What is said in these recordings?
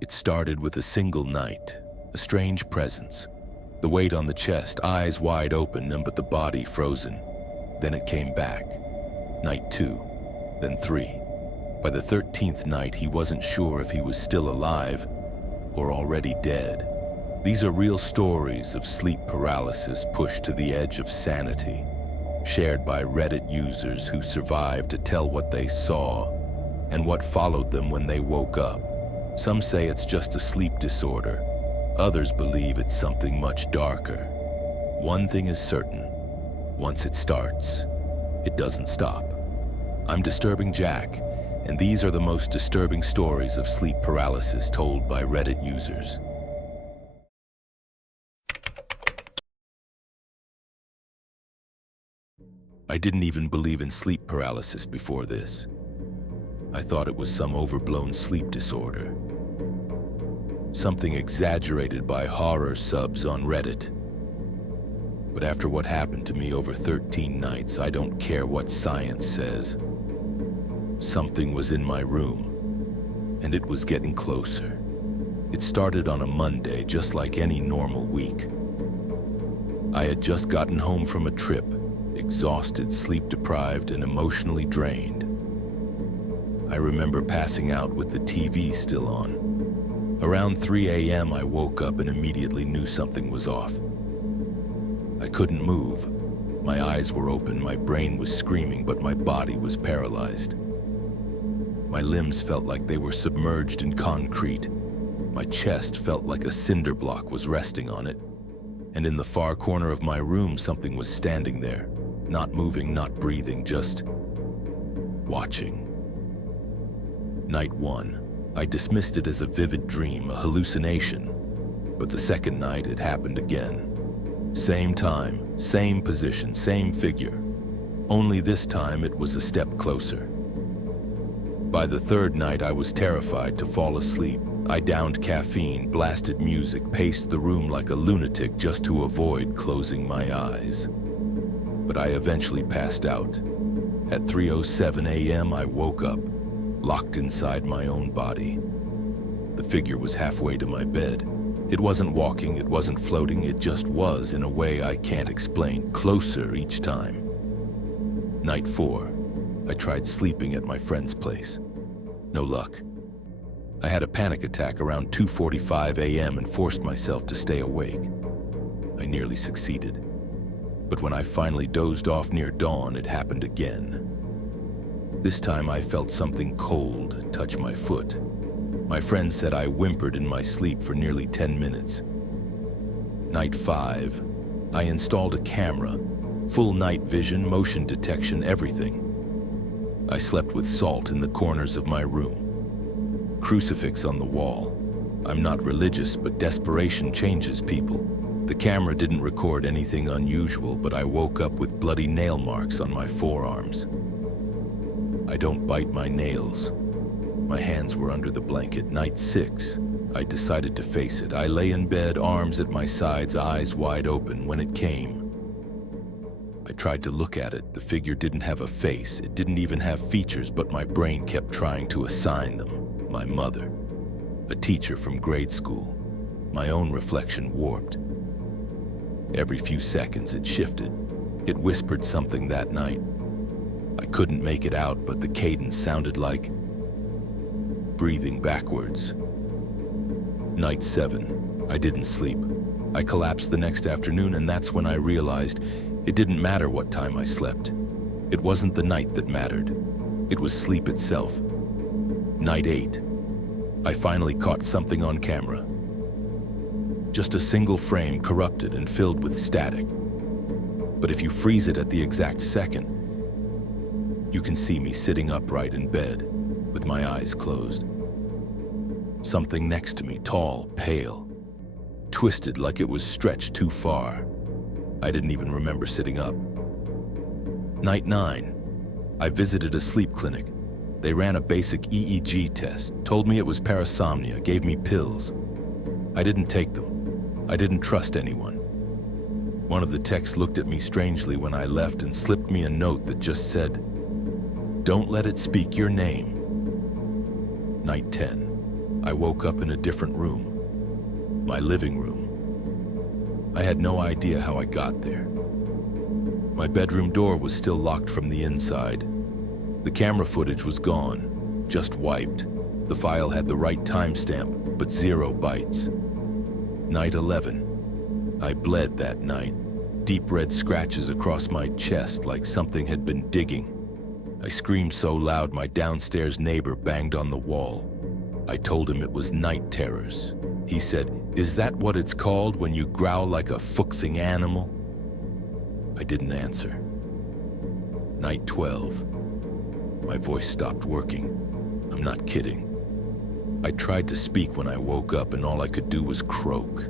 It started with a single night, a strange presence. The weight on the chest, eyes wide open, but the body frozen. Then it came back. Night 2, then 3. By the 13th night, he wasn't sure if he was still alive or already dead. These are real stories of sleep paralysis pushed to the edge of sanity, shared by Reddit users who survived to tell what they saw and what followed them when they woke up. Some say it's just a sleep disorder. Others believe it's something much darker. One thing is certain: once it starts, it doesn't stop. I'm Disturbing Jack, and these are the most disturbing stories of sleep paralysis told by Reddit users. I didn't even believe in sleep paralysis before this. I thought it was some overblown sleep disorder, something exaggerated by horror subs on Reddit. But after what happened to me over 13 nights, I don't care what science says. Something was in my room, and it was getting closer. It started on a Monday, just like any normal week. I had just gotten home from a trip, exhausted, sleep-deprived, and emotionally drained. I remember passing out with the TV still on. Around 3 a.m., I woke up and immediately knew something was off. I couldn't move. My eyes were open, my brain was screaming, but my body was paralyzed. My limbs felt like they were submerged in concrete. My chest felt like a cinder block was resting on it. And in the far corner of my room, something was standing there, not moving, not breathing, just watching. Night 1, I dismissed it as a vivid dream, a hallucination. But the second night, it happened again. Same time, same position, same figure. Only this time, it was a step closer. By the third night, I was terrified to fall asleep. I downed caffeine, blasted music, paced the room like a lunatic just to avoid closing my eyes. But I eventually passed out. At 3:07 a.m., I woke up, locked inside my own body. The figure was halfway to my bed. It wasn't walking, it wasn't floating, it just was in a way I can't explain, closer each time. Night 4, I tried sleeping at my friend's place. No luck. I had a panic attack around 2:45 a.m. and forced myself to stay awake. I nearly succeeded. But when I finally dozed off near dawn, it happened again. This time I felt something cold touch my foot. My friend said I whimpered in my sleep for nearly 10 minutes. Night 5, I installed a camera, full night vision, motion detection, everything. I slept with salt in the corners of my room. Crucifix on the wall. I'm not religious, but desperation changes people. The camera didn't record anything unusual, but I woke up with bloody nail marks on my forearms. I don't bite my nails. My hands were under the blanket. Night 6, I decided to face it. I lay in bed, arms at my sides, eyes wide open when it came. I tried to look at it. The figure didn't have a face. It didn't even have features, but my brain kept trying to assign them. My mother, a teacher from grade school. My own reflection warped. Every few seconds it shifted. It whispered something that night. I couldn't make it out, but the cadence sounded like breathing backwards. Night 7, I didn't sleep. I collapsed the next afternoon, and that's when I realized it didn't matter what time I slept. It wasn't the night that mattered. It was sleep itself. Night 8, I finally caught something on camera. Just a single frame, corrupted and filled with static. But if you freeze it at the exact second, you can see me sitting upright in bed, with my eyes closed. Something next to me, tall, pale, twisted like it was stretched too far. I didn't even remember sitting up. Night 9, I visited a sleep clinic. They ran a basic EEG test, told me it was parasomnia, gave me pills. I didn't take them. I didn't trust anyone. One of the techs looked at me strangely when I left and slipped me a note that just said, "Don't let it speak your name." Night 10. I woke up in a different room, my living room. I had no idea how I got there. My bedroom door was still locked from the inside. The camera footage was gone, just wiped. The file had the right timestamp, but 0 bytes. Night 11. I bled that night. Deep red scratches across my chest like something had been digging. I screamed so loud my downstairs neighbor banged on the wall. I told him it was night terrors. He said, "Is that what it's called when you growl like a fuchsing animal?" I didn't answer. Night 12. My voice stopped working. I'm not kidding. I tried to speak when I woke up and all I could do was croak.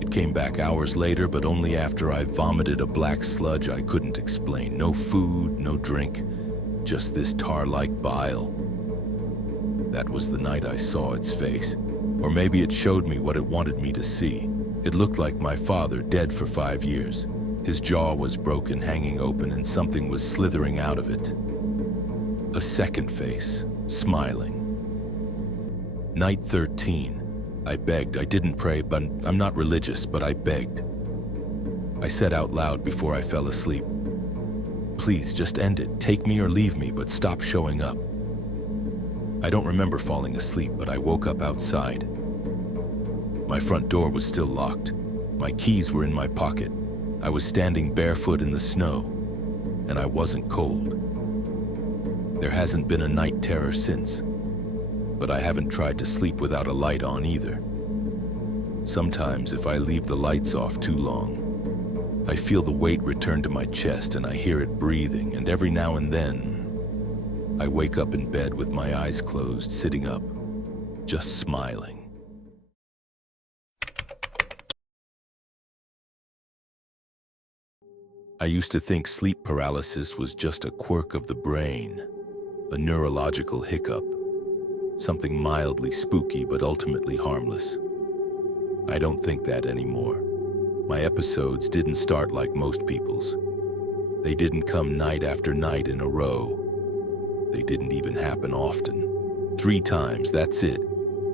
It came back hours later, but only after I vomited a black sludge I couldn't explain. No food, no drink, just this tar-like bile. That was the night I saw its face. Or maybe it showed me what it wanted me to see. It looked like my father, dead for 5 years. His jaw was broken, hanging open, and something was slithering out of it. A second face, smiling. Night 13. I begged. I didn't pray, but I'm not religious, but I begged. I said out loud before I fell asleep, "Please, just end it. Take me or leave me, but stop showing up." I don't remember falling asleep, but I woke up outside. My front door was still locked. My keys were in my pocket. I was standing barefoot in the snow, and I wasn't cold. There hasn't been a night terror since, but I haven't tried to sleep without a light on either. Sometimes if I leave the lights off too long, I feel the weight return to my chest and I hear it breathing, and every now and then, I wake up in bed with my eyes closed, sitting up, just smiling. I used to think sleep paralysis was just a quirk of the brain, a neurological hiccup, something mildly spooky but ultimately harmless. I don't think that anymore. My episodes didn't start like most people's. They didn't come night after night in a row. They didn't even happen often. 3 times, that's it.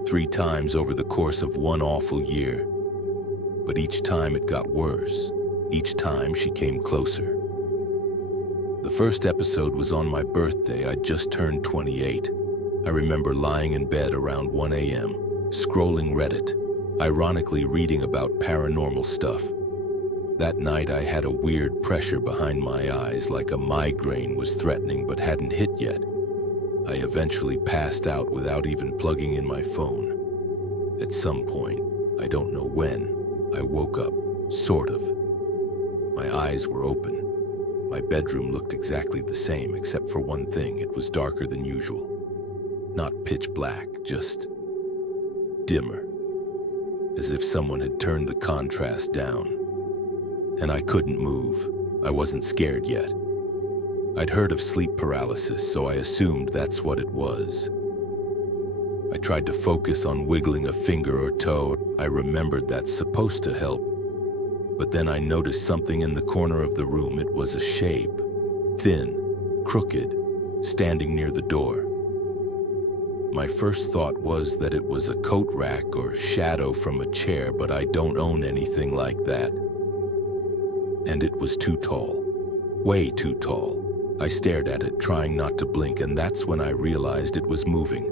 3 times over the course of 1 awful year. But each time it got worse. Each time she came closer. The first episode was on my birthday. I'd just turned 28. I remember lying in bed around 1 a.m., scrolling Reddit, ironically reading about paranormal stuff. That night I had a weird pressure behind my eyes, like a migraine was threatening but hadn't hit yet. I eventually passed out without even plugging in my phone. At some point, I don't know when, I woke up, sort of. My eyes were open. My bedroom looked exactly the same, except for one thing. It was darker than usual. Not pitch black, just dimmer. As if someone had turned the contrast down. And I couldn't move. I wasn't scared yet. I'd heard of sleep paralysis, so I assumed that's what it was. I tried to focus on wiggling a finger or toe. I remembered that's supposed to help. But then I noticed something in the corner of the room. It was a shape, thin, crooked, standing near the door. My first thought was that it was a coat rack or shadow from a chair, but I don't own anything like that. And it was too tall, way too tall. I stared at it, trying not to blink, and that's when I realized it was moving,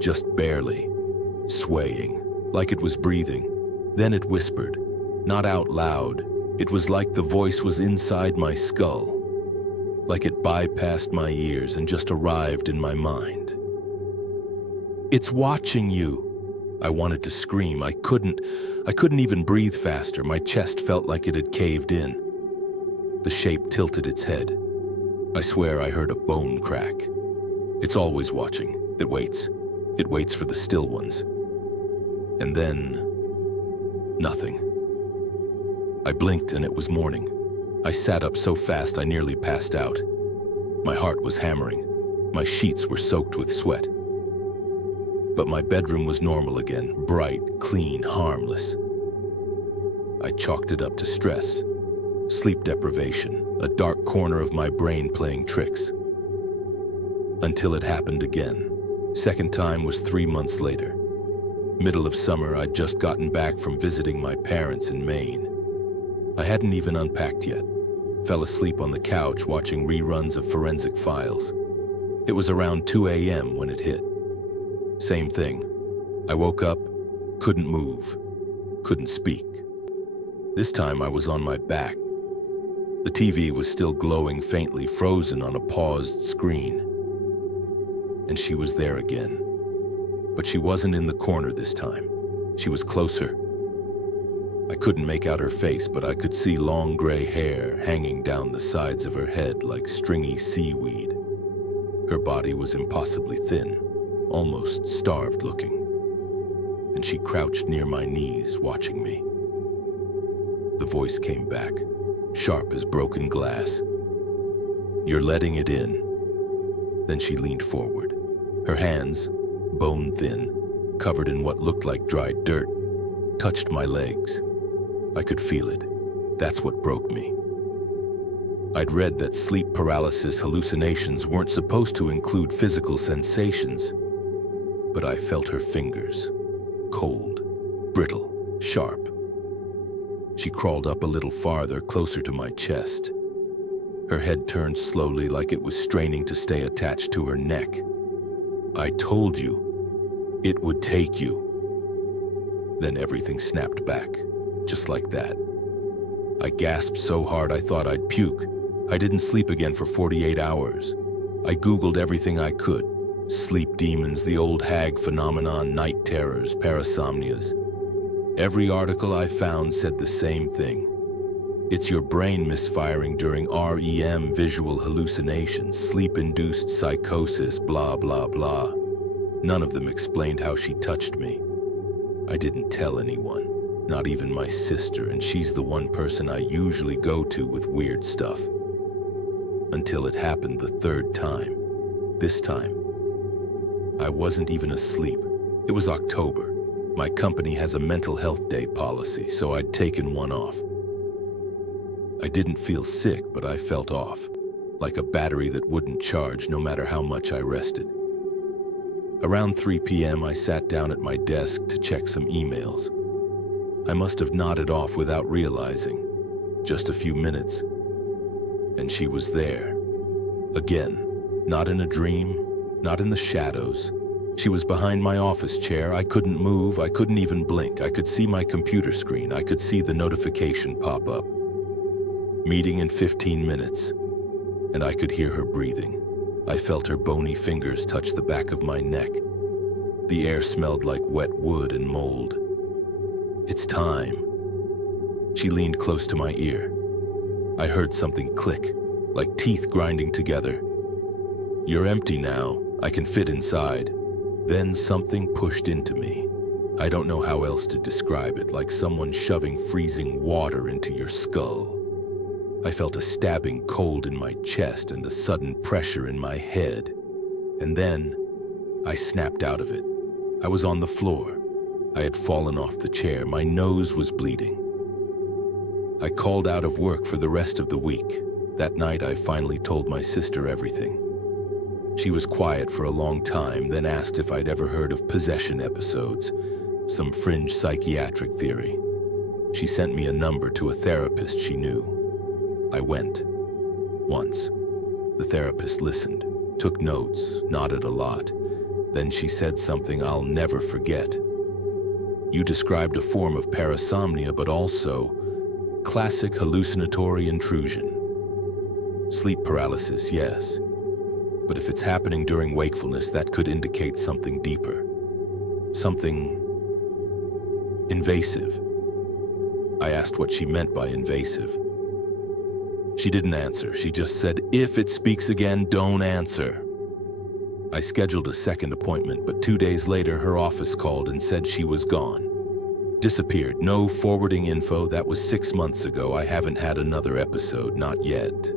just barely, swaying, like it was breathing. Then it whispered. Not out loud. It was like the voice was inside my skull, like it bypassed my ears and just arrived in my mind. "It's watching you." I wanted to scream. I couldn't even breathe faster. My chest felt like it had caved in. The shape tilted its head. I swear I heard a bone crack. It's always watching. It waits. It waits for the still ones. And then, nothing. I blinked and it was morning. I sat up so fast I nearly passed out. My heart was hammering. My sheets were soaked with sweat. But my bedroom was normal again, bright, clean, harmless. I chalked it up to stress, sleep deprivation, a dark corner of my brain playing tricks. Until it happened again. Second time was 3 months later. Middle of summer, I'd just gotten back from visiting my parents in Maine. I hadn't even unpacked yet. Fell asleep on the couch watching reruns of Forensic Files. It was around 2 a.m. when it hit. Same thing. I woke up, couldn't move, couldn't speak. This time I was on my back. The TV was still glowing faintly, frozen on a paused screen. And she was there again. But she wasn't in the corner this time. She was closer. I couldn't make out her face, but I could see long gray hair hanging down the sides of her head like stringy seaweed. Her body was impossibly thin, almost starved looking. And she crouched near my knees, watching me. The voice came back, sharp as broken glass. "You're letting it in." Then she leaned forward. Her hands, bone thin, covered in what looked like dried dirt, touched my legs. I could feel it. That's what broke me. I'd read that sleep paralysis hallucinations weren't supposed to include physical sensations, but I felt her fingers, cold, brittle, sharp. She crawled up a little farther, closer to my chest. Her head turned slowly, like it was straining to stay attached to her neck. "I told you, it would take you." Then everything snapped back, just like that. I gasped so hard I thought I'd puke. I didn't sleep again for 48 hours. I Googled everything I could. Sleep demons, the old hag phenomenon, night terrors, parasomnias. Every article I found said the same thing. It's your brain misfiring during REM, visual hallucinations, sleep-induced psychosis, blah, blah, blah. None of them explained how she touched me. I didn't tell anyone, not even my sister, and she's the one person I usually go to with weird stuff. Until it happened the third time. This time, I wasn't even asleep. It was October. My company has a mental health day policy, so I'd taken one off. I didn't feel sick, but I felt off, like a battery that wouldn't charge no matter how much I rested. Around 3 p.m., I sat down at my desk to check some emails. I must have nodded off without realizing. Just a few minutes. And she was there. Again, not in a dream, not in the shadows. She was behind my office chair. I couldn't move. I couldn't even blink. I could see my computer screen. I could see the notification pop up. Meeting in 15 minutes. And I could hear her breathing. I felt her bony fingers touch the back of my neck. The air smelled like wet wood and mold. "It's time." She leaned close to my ear. I heard something click, like teeth grinding together. "You're empty now. I can fit inside." Then something pushed into me. I don't know how else to describe it, like someone shoving freezing water into your skull. I felt a stabbing cold in my chest and a sudden pressure in my head. And then, I snapped out of it. I was on the floor. I had fallen off the chair. My nose was bleeding. I called out of work for the rest of the week. That night, I finally told my sister everything. She was quiet for a long time, then asked if I'd ever heard of possession episodes, some fringe psychiatric theory. She sent me a number to a therapist she knew. I went. Once. The therapist listened, took notes, nodded a lot. Then she said something I'll never forget. "You described a form of parasomnia, but also classic hallucinatory intrusion. Sleep paralysis, yes. But if it's happening during wakefulness, that could indicate something deeper. Something invasive." I asked what she meant by invasive. She didn't answer. She just said, "If it speaks again, don't answer." I scheduled a second appointment, but 2 days later, her office called and said she was gone. Disappeared. No forwarding info. That was 6 months ago. I haven't had another episode, not yet.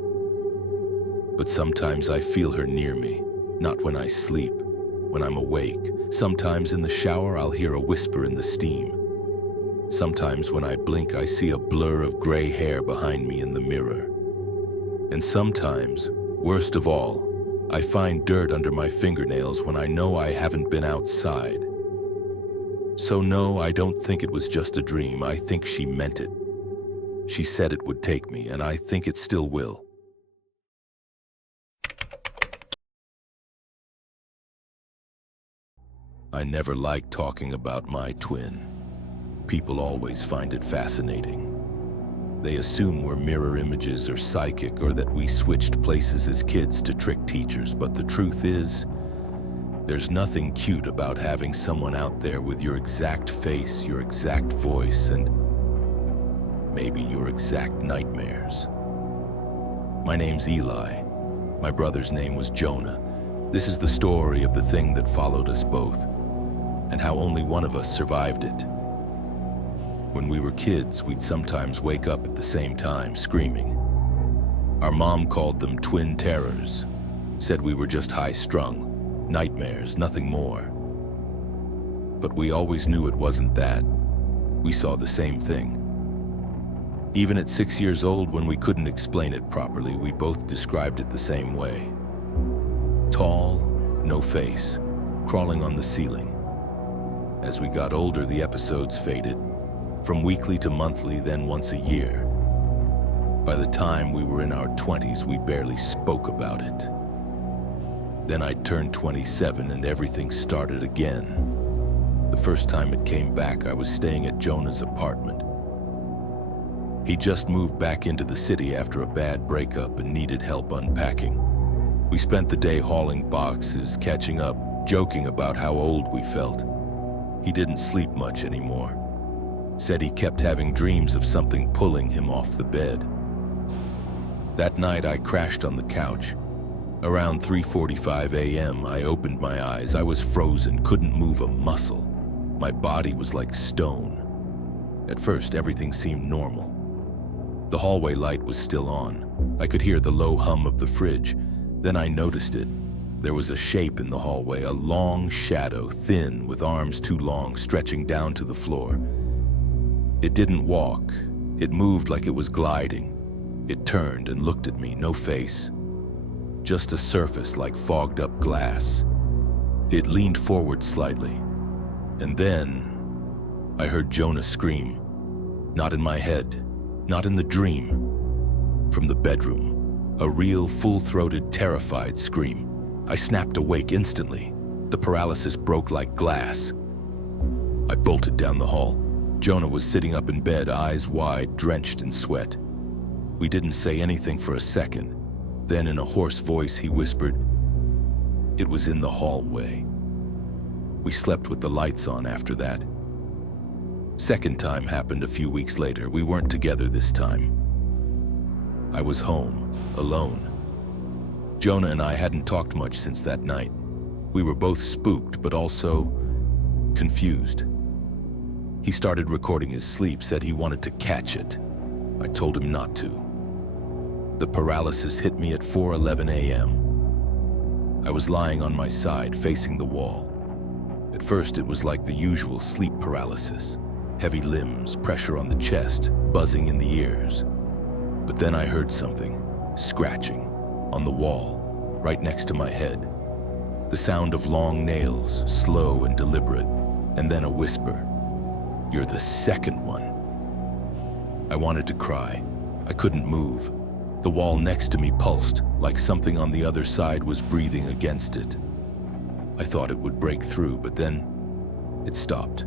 But sometimes I feel her near me, not when I sleep, when I'm awake. Sometimes in the shower, I'll hear a whisper in the steam. Sometimes when I blink, I see a blur of gray hair behind me in the mirror. And sometimes, worst of all, I find dirt under my fingernails when I know I haven't been outside. So no, I don't think it was just a dream. I think she meant it. She said it would take me, and I think it still will. I never liked talking about my twin. People always find it fascinating. They assume we're mirror images or psychic, or that we switched places as kids to trick teachers, but the truth is, there's nothing cute about having someone out there with your exact face, your exact voice, and maybe your exact nightmares. My name's Eli. My brother's name was Jonah. This is the story of the thing that followed us both, and how only one of us survived it. When we were kids, we'd sometimes wake up at the same time, screaming. Our mom called them twin terrors, said we were just high-strung, nightmares, nothing more. But we always knew it wasn't that. We saw the same thing. Even at 6 years old, when we couldn't explain it properly, we both described it the same way. Tall, no face, crawling on the ceiling. As we got older, the episodes faded, from weekly to monthly, then once a year. By the time we were in our 20s, we barely spoke about it. Then I turned 27 and everything started again. The first time it came back, I was staying at Jonah's apartment. He just moved back into the city after a bad breakup and needed help unpacking. We spent the day hauling boxes, catching up, joking about how old we felt. He didn't sleep much anymore. Said he kept having dreams of something pulling him off the bed. That night I crashed on the couch. Around 3:45 a.m. I opened my eyes. I was frozen, couldn't move a muscle. My body was like stone. At first everything seemed normal. The hallway light was still on. I could hear the low hum of the fridge. Then I noticed it. There was a shape in the hallway, a long shadow, thin, with arms too long, stretching down to the floor. It didn't walk. It moved like it was gliding. It turned and looked at me, no face. Just a surface like fogged up glass. It leaned forward slightly. And then I heard Jonah scream. Not in my head, not in the dream. From the bedroom, a real full-throated, terrified scream. I snapped awake instantly. The paralysis broke like glass. I bolted down the hall. Jonah was sitting up in bed, eyes wide, drenched in sweat. We didn't say anything for a second. Then in a hoarse voice he whispered, "It was in the hallway." We slept with the lights on after that. Second time happened a few weeks later. We weren't together this time. I was home, alone. Jonah and I hadn't talked much since that night. We were both spooked, but also confused. He started recording his sleep, said he wanted to catch it. I told him not to. The paralysis hit me at 4:11 a.m. I was lying on my side, facing the wall. At first, it was like the usual sleep paralysis. Heavy limbs, pressure on the chest, buzzing in the ears. But then I heard something, scratching, on the wall, right next to my head. The sound of long nails, slow and deliberate, and then a whisper. "You're the second one." I wanted to cry. I couldn't move. The wall next to me pulsed, like something on the other side was breathing against it. I thought it would break through, but then it stopped.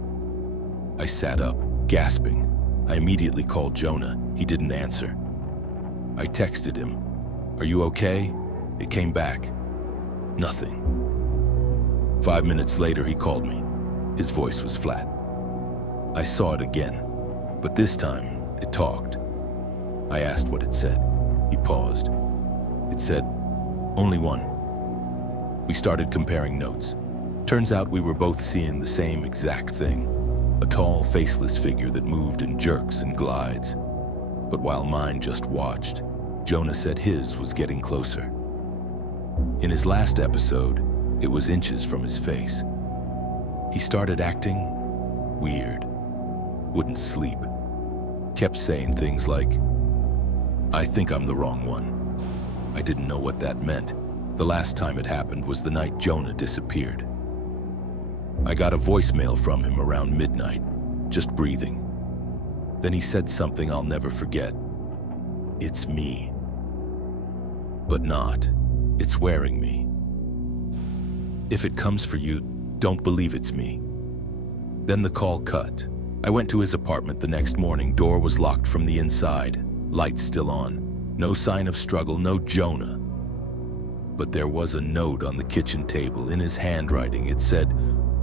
I sat up, gasping. I immediately called Jonah. He didn't answer. I texted him, "Are you okay?" It came back. Nothing. 5 minutes later, he called me. His voice was flat. I saw it again, but this time it talked. I asked what it said. He paused. It said, "Only one." We started comparing notes. Turns out we were both seeing the same exact thing. A tall, faceless figure that moved in jerks and glides. But while mine just watched, Jonah said his was getting closer. In his last episode, it was inches from his face. He started acting weird. Wouldn't sleep. Kept saying things like, "I think I'm the wrong one." I didn't know what that meant. The last time it happened was the night Jonah disappeared. I got a voicemail from him around midnight, just breathing. Then he said something I'll never forget. "It's me." But not. It's wearing me. "If it comes for you, don't believe it's me." Then the call cut. I went to his apartment the next morning. Door was locked from the inside, lights still on. No sign of struggle, no Jonah. But there was a note on the kitchen table. In his handwriting, it said,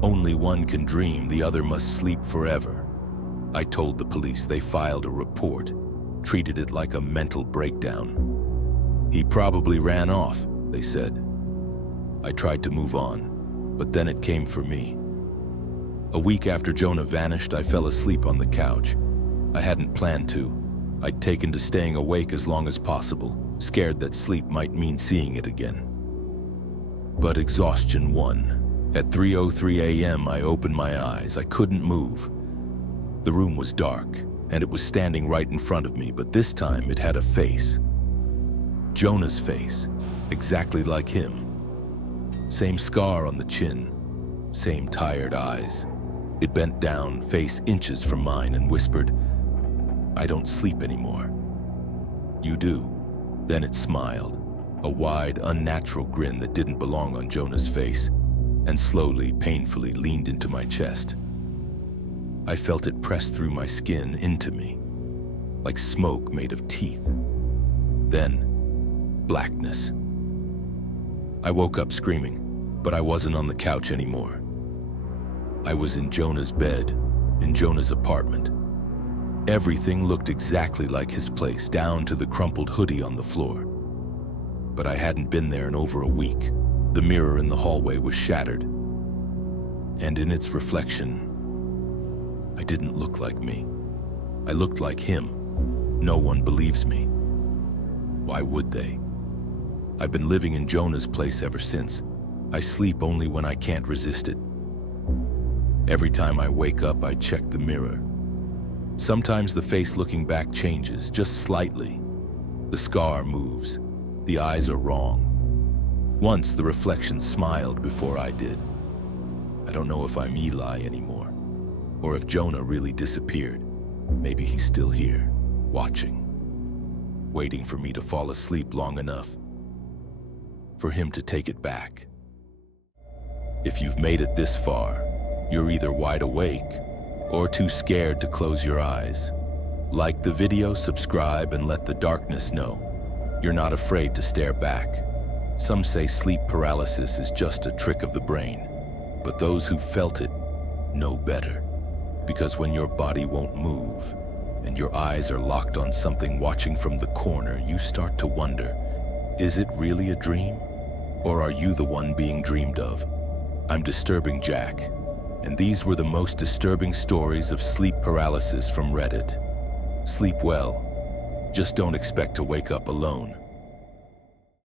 "Only one can dream, the other must sleep forever." I told the police. They filed a report, treated it like a mental breakdown. "He probably ran off," they said. I tried to move on, but then it came for me. A week after Jonah vanished, I fell asleep on the couch. I hadn't planned to. I'd taken to staying awake as long as possible, scared that sleep might mean seeing it again. But exhaustion won. At 3:03 a.m., I opened my eyes. I couldn't move. The room was dark, and it was standing right in front of me, but this time it had a face. Jonah's face, exactly like him. Same scar on the chin, same tired eyes. It bent down, face inches from mine, and whispered, "I don't sleep anymore." "You do." Then it smiled, a wide, unnatural grin that didn't belong on Jonah's face, and slowly, painfully leaned into my chest. I felt it press through my skin into me, like smoke made of teeth. Then, blackness. I woke up screaming, but I wasn't on the couch anymore. I was in Jonah's bed, in Jonah's apartment. Everything looked exactly like his place, down to the crumpled hoodie on the floor. But I hadn't been there in over a week. The mirror in the hallway was shattered, and in its reflection, I didn't look like me. I looked like him. No one believes me. Why would they? I've been living in Jonah's place ever since. I sleep only when I can't resist it. Every time I wake up, I check the mirror. Sometimes the face looking back changes, just slightly. The scar moves. The eyes are wrong. Once the reflection smiled before I did. I don't know if I'm Eli anymore, or if Jonah really disappeared. Maybe he's still here, watching, waiting for me to fall asleep long enough for him to take it back. If you've made it this far, you're either wide awake or too scared to close your eyes. Like the video, subscribe, and let the darkness know you're not afraid to stare back. Some say sleep paralysis is just a trick of the brain, but those who felt it know better. Because when your body won't move and your eyes are locked on something watching from the corner, you start to wonder, is it really a dream? Or are you the one being dreamed of? I'm Disturbing Jack, and these were the most disturbing stories of sleep paralysis from Reddit. Sleep well. Just don't expect to wake up alone.